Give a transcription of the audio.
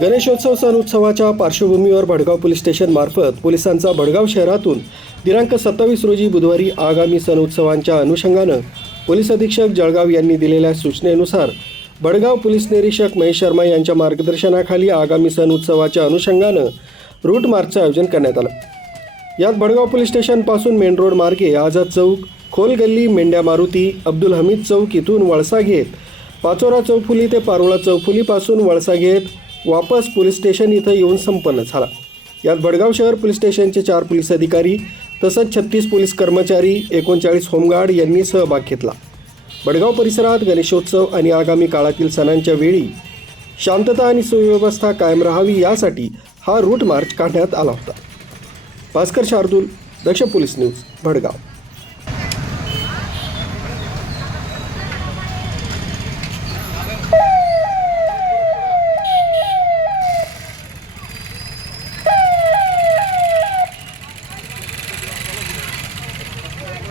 गणेशोत्सव सण उत्सवाच्या पार्श्वभूमीवर भडगाव पोलीस स्टेशन मार्फत पोलिसांचा भडगाव शहरातून दिनांक सत्तावीस रोजी बुधवारी आगामी सण उत्सवांच्या अनुषंगानं पोलीस अधीक्षक जळगाव यांनी दिलेल्या सूचनेनुसार भडगाव पोलीस निरीक्षक महेश शर्मा यांच्या मार्गदर्शनाखाली आगामी सण उत्सवाच्या अनुषंगानं रूट मार्चचं आयोजन करण्यात आलं. यात भडगाव पोलीस स्टेशनपासून मेन रोड मार्गे आझाद चौक खोल गल्ली मेंढ्या मारुती अब्दुल हमीद चौक इथून वळसा घेत पाचोरा चौफुली ते पारोळा चौफुलीपासून वळसा घेत वापस पोलीस स्टेशन इथं येऊन संपन्न झाला. यात भडगाव शहर पोलीस स्टेशनचे चार पोलीस अधिकारी तसंच छत्तीस पोलीस कर्मचारी एकोणचाळीस होमगार्ड यांनी सहभाग घेतला. भडगाव परिसरात गणेशोत्सव आणि आगामी काळातील सणांच्या वेळी शांतता आणि सुव्यवस्था कायम राहावी यासाठी हा रूट मार्च काढण्यात आला होता. Bhaskar Shardul Daksh police news Bhadgaon